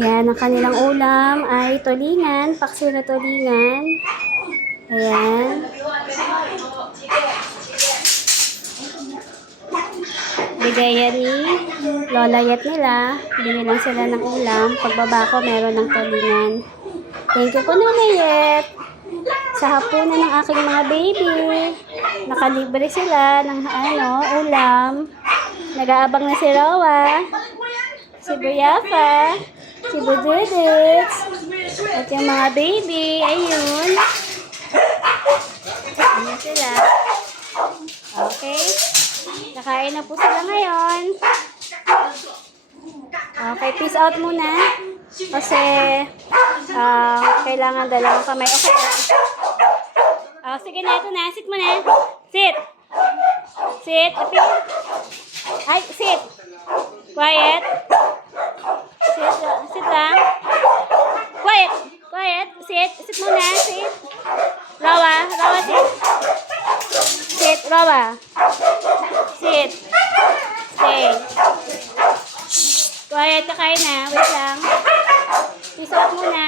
Ayan, ang kanilang ulam ay tulingan, paksiw na tulingan. Ayan. Bigayan ni Lola Yet nila. Binilang sila ng ulam. Pagbaba ko, meron ng tulingan. Thank you po, Nanay Yet. Sa hapunan ng aking mga baby, nakalibre sila ng ulam. Nag-aabang na si Rowa, si Buyafa, si Bududits, at yung mga baby, ayun. Ano sila? Okay. Nakain na po sila ngayon. Okay, peace out muna. Kasi, kailangan dalawang kamay. Okay. Sige na, ito na. Sit mo na. Sit. Sit. Appear. Ay, sit. Quiet. Sit lang. Quiet. Quiet. Sit. Sit muna. Sit. Rawa. Rawa, sit. Sit, Rawa. Sit. Stay. Quiet. Kakain na. Wait lang. Peace out muna.